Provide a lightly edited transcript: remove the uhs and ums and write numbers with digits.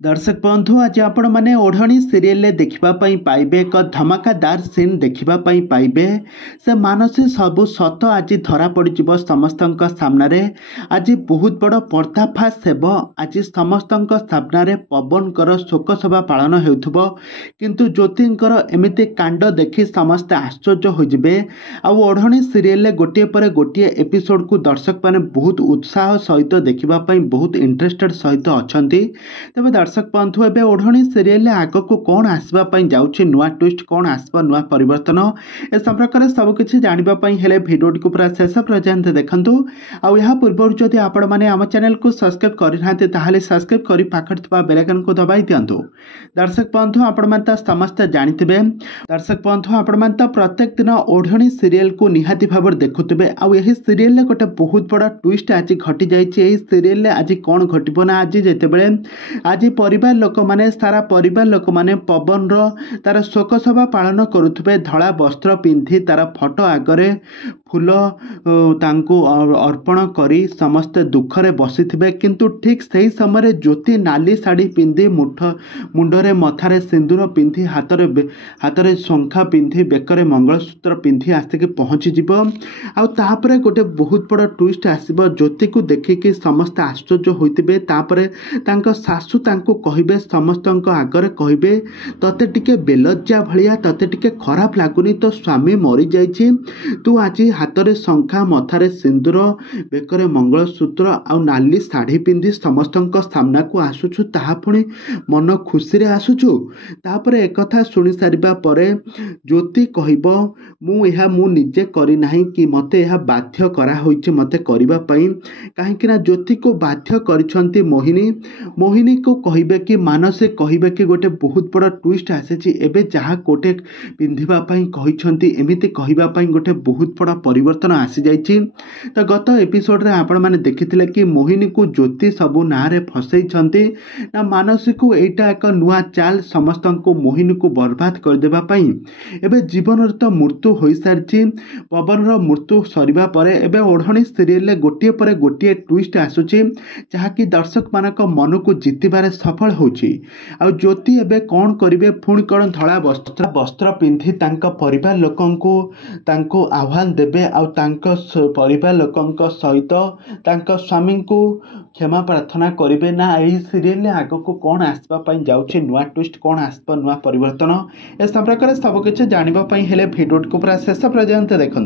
दर्शक बंधु आज आपण मैंने ओढ़णी सीरियल देखापी पाइबे एक धमाकादार सीन देखापी पाइबे से मानसी सबू सत आज धरा पड़ समस्त सामने। आज बहुत बड़ पर्दाफाश हेब। आज समस्त सामने पवन शोक सभा पालन होतु ज्योतिंकर एमती कांड देखि समस्ते आश्चर्य होजिबे। ओढ़णी सीरियल गोटे पर गोटे एपिसोड को दर्शक मैंने बहुत उत्साह सहित देखापी बहुत इंटरेस्टेड सहित अच्छा। तेज दर्शक बंधु एवं ओढ़णी सीरियल आग को कौन आसवाई जाऊँगी नुआ ट्विस्ट कौन आसवा नुआ परिवर्तन ए संपर्क में सबकि जानापी भिडियोटी को पूरा शेष पर्यंत देखूँ। आया पूर्व जदि आपण मैंने आम चैनल को सब्सक्राइब करना सब्सक्राइब कर पाखर बेल आइकन को दबाई दिंतु। दर्शक बंधु आपण मैंने समस्ते जानिथे। दर्शक बंधु आपण मैंने प्रत्येक दिन ओढ़णी सीरियल को निहाती भाव देखुवे। आई सीरियल गोटे बहुत बड़ा ट्विस्ट आज घटी जाइए। सीरियल आज कौन घटना ना आज जितेबले आज परिवार लोक माने सारा परिवार लोक माने पवन तार शोक सभा पालन करुवे। धड़ा वस्त्र पिंधि तार फोटो आगरे फूल तांको अर्पण करी समस्ते दुखरे बसिथिबे। किंतु ठीक सही समय ज्योति नाली साड़ी पिंधि मुंडरे मथारे सिंदूर पिंधि हाथरे शंखा पिंधि बेकरे मंगलसूत्र पिंधि आसिक पहुँची जीव। आउे गोटे बहुत बड़ ट्विस्ट आसब। ज्योति को देखिकी समस्ते आश्चर्य होइतिबे। तापरे तांको सासू तांको कहिबे समस्त आगरे कहिबे तते टिके बेलज्जा भलिया तते टिके खराब लागुनी तो स्वामी मरी जाइछि। तू आज हाथरे शंखा मथारे सिंदूर बेकरे मंगलसूत्र आउ नाली शाढ़ी पिंधि समस्त सामना को आसुछु ताहा पुणी मन खुशी रे आसुछु। तापरे एकथा सुनी सारिबा परे ज्योति कहिबो मु निजे करी नाही कि मते यह बाध्य करा होइछि मते करिबा पई। काहेकि ना ज्योति को बाध्य करिसंती मोहिनी को कहिबे कि मानसी कहिबे कि गोटे बहुत बड़ा ट्विस्ट आसीछि एबे जहाँ कोटे पिंधिबा पई कहिसंती एमिति कहिबा पई गोटे बहुत बड़ा परिवर्तन आसी जाइछि। तो गत एपिसोड रे आपण माने देखिथिले कि मोहिनी को ज्योति सबु नारे फसैछंती ना मानसी को एटा एक नुआ चाल समस्त को मोहिनी को बर्बाद कर देबा पई। एबे जीवन तो मृत्यु होई सारिछि। पवन रो मृत्यु सरिबा परे एबे ओढ़णी सीरियल गोटे पर गोटे ट्विस्ट आसुछि जहा कि दर्शक मानक मन को जितिबारे सफल होछि। आ ज्योति एबे कौन करिवे पुणी कौन धड़ा वस्त्र पिंधि तांका परिवार लोकंको तांको आह्वान देबे आ तांका परिवार लोकंको सहित तांका स्वामी को क्षमा प्रार्थना करिवे ना। एही सीरियल आग को कौन आसबा पई जाउछि नुआ ट्विस्ट कौन आसबा नुआ परिवर्तन ए संपर्क में सबकिछि जानिबा पई हेले भिडियोटी को पूरा शेष पर्यंत देखंतु।